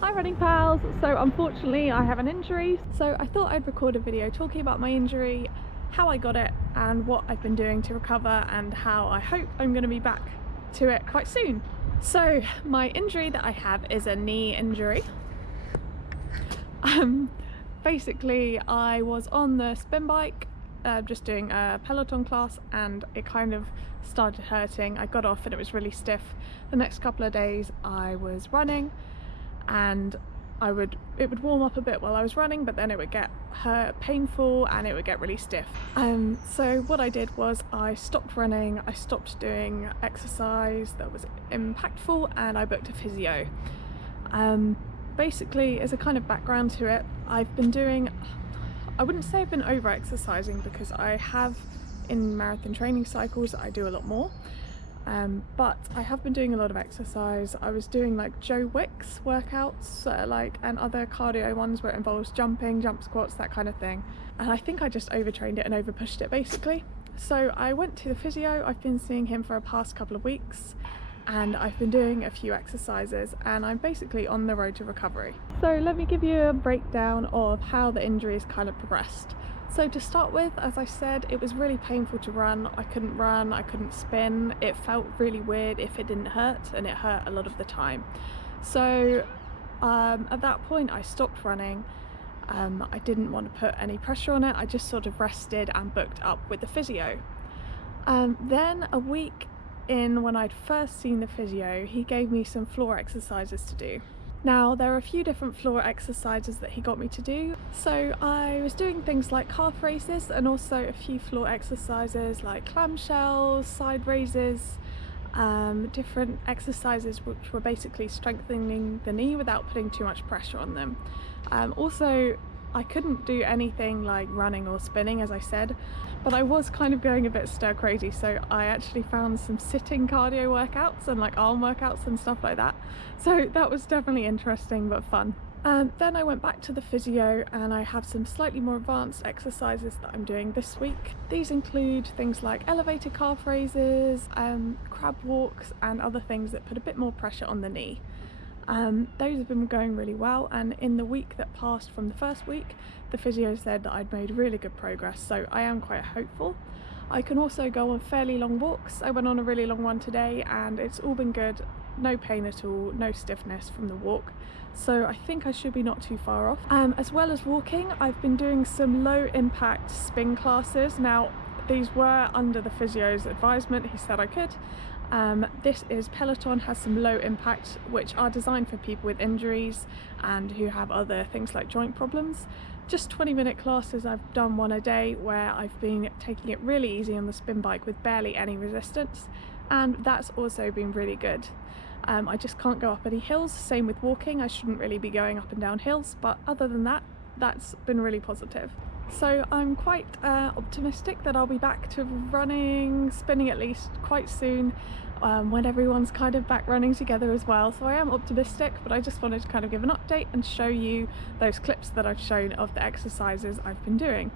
Hi running pals! So unfortunately I have an injury, so I thought I'd record a video talking about my injury, how I got it and what I've been doing to recover and how I hope I'm going to be back to it quite soon. So my injury that I have is a knee injury. Basically I was on the spin bike just doing a Peloton class and it kind of started hurting. I got off and it was really stiff. The next couple of days I was running and it would warm up a bit while I was running, but then it would get painful and it would get really stiff. So what I did was I stopped running, I stopped doing exercise that was impactful, and I booked a physio. Basically, as a kind of background to it, I've been doing, I wouldn't say I've been over exercising because I have in marathon training cycles I do a lot more. But I have been doing a lot of exercise. I was doing like Joe Wicks workouts and other cardio ones where it involves jumping, jump squats, that kind of thing. And I think I just overtrained it and overpushed it basically. So I went to the physio. I've been seeing him for the past couple of weeks and I've been doing a few exercises and I'm basically on the road to recovery. So let me give you a breakdown of how the injuries kind of progressed. So to start with, as I said, it was really painful to run. I couldn't spin. It felt really weird if it didn't hurt, and it hurt a lot of the time. So at that point I stopped running. I didn't want to put any pressure on it. I just sort of rested and booked up with the physio. Then a week in, when I'd first seen the physio, he gave me some floor exercises to do. Now there are a few different floor exercises that he got me to do. So I was doing things like calf raises and also a few floor exercises like clamshells, side raises, different exercises which were basically strengthening the knee without putting too much pressure on them. Also I couldn't do anything like running or spinning, as I said, but I was kind of going a bit stir crazy, so I actually found some sitting cardio workouts and like arm workouts and stuff like that. So that was definitely interesting but fun. Then I went back to the physio and I have some slightly more advanced exercises that I'm doing this week. These include things like elevated calf raises, crab walks and other things that put a bit more pressure on the knee. Those have been going really well, and in the week that passed from the first week the physio said that I'd made really good progress, so I am quite hopeful. I can also go on fairly long walks. I went on a really long one today and it's all been good, no pain at all, no stiffness from the walk, so I think I should be not too far off. As well as walking, I've been doing some low impact spin classes. Now these were under the physio's advisement, he said I could. This is Peloton, has some low impact which are designed for people with injuries and who have other things like joint problems. Just 20-minute classes. I've done one a day where I've been taking it really easy on the spin bike with barely any resistance, and that's also been really good. I just can't go up any hills. Same with walking, I shouldn't really be going up and down hills, but other than that, that's been really positive. So I'm quite optimistic that I'll be back to running, spinning at least, quite soon, when everyone's kind of back running together as well. So I am optimistic, but I just wanted to kind of give an update and show you those clips that I've shown of the exercises I've been doing.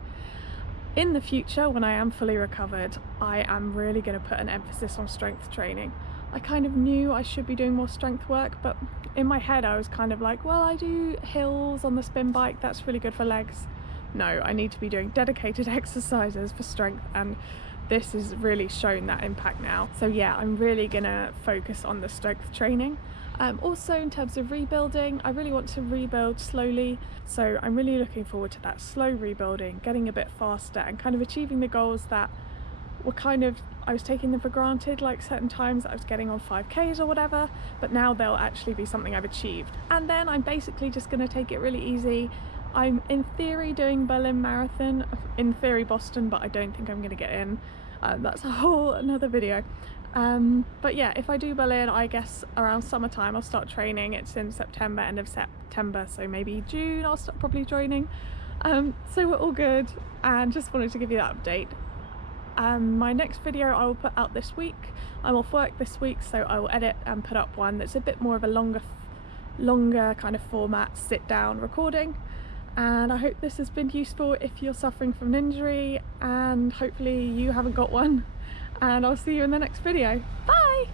In the future, when I am fully recovered, I am really going to put an emphasis on strength training. I kind of knew I should be doing more strength work, but in my head I was kind of like, well, I do hills on the spin bike, that's really good for legs. No, I need to be doing dedicated exercises for strength, and this has really shown that impact now. So yeah, I'm really gonna focus on the strength training. Also in terms of rebuilding, I really want to rebuild slowly, so I'm really looking forward to that slow rebuilding, getting a bit faster and kind of achieving the goals that were kind of, I was taking them for granted, like certain times I was getting on 5Ks or whatever, but now they'll actually be something I've achieved. And then I'm basically just going to take it really easy. I'm in theory doing Berlin Marathon, in theory Boston, but I don't think I'm going to get in. That's a whole another video. But yeah, if I do Berlin, I guess around summertime I'll start training. It's in September, end of September, so maybe June I'll start probably joining. So we're all good, and just wanted to give you that update. My next video I will put out this week. I'm off work this week, so I will edit and put up one that's a bit more of a longer kind of format, sit down recording. And I hope this has been useful if you're suffering from an injury, and hopefully you haven't got one, and I'll see you in the next video. Bye!